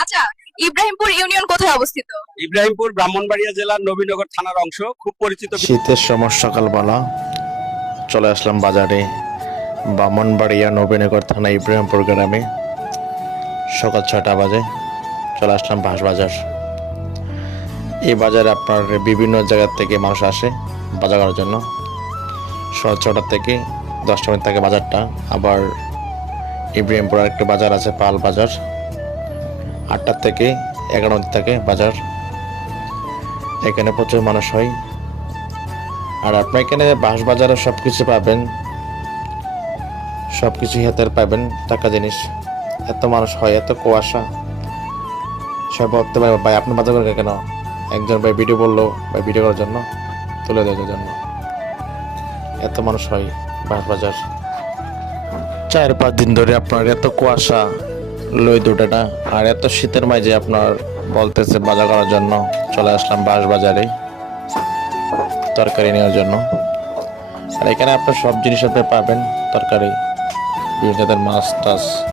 চাচা, ইব্রাহিমপুর ইউনিয়ন কোথায় অবস্থিত? ইব্রাহিমপুর ব্রাহ্মণবাড়িয়া জেলার নবীনগর থানার অংশ, খুব পরিচিত। শীতের সময় সকালবেলা চলে আসলাম বাজারে, ব্রাহ্মণবাড়িয়া নবীনগর থানা ইব্রাহিমপুর গ্রামে। সকাল 6টা বাজে চলে আসলাম বাঁশবাজার। এই বাজারে আপনার বিভিন্ন জায়গা থেকে মানুষ আসে বাজার করার জন্য। সকাল 6টা থেকে 10টা মিনিট থাকে বাজারটা। আবার ইব্রাহিমপুর আরেকটা বাজার আছে, পাল বাজার, 8টা থেকে 11টা মিনিট থাকে বাজার। এখানে প্রচুর মানুষ হয়। আর আপনি এখানে বাঁশবাজারে সব কিছু পাবেন, সব কিছু হাতের পাবেন, টাকা জিনিস। এত মানুষ হয়, এত কুয়াশা, সব ভাবতে পারে ভাই আপনি বাজার করেন কেন। একজন ভাই ভিডিও বললো, ভাই ভিডিও করার জন্য, তুলে দেওয়ার জন্য। এত মানুষ হয় বাঁশবাজার। 4-5 দিন ধরে আপনার এত কুয়াশা, লই দুটাটা, আর এত শীতের মাঝে আপনার বলতেছে বাজার করার জন্য। চলে আসলাম বাঁশবাজারে তরকারি নেওয়ার জন্য। আর এখানে আপনার সব জিনিস আপনি পাবেন, তরকারি, বিভিন্ন জাতের মাছ টাছ।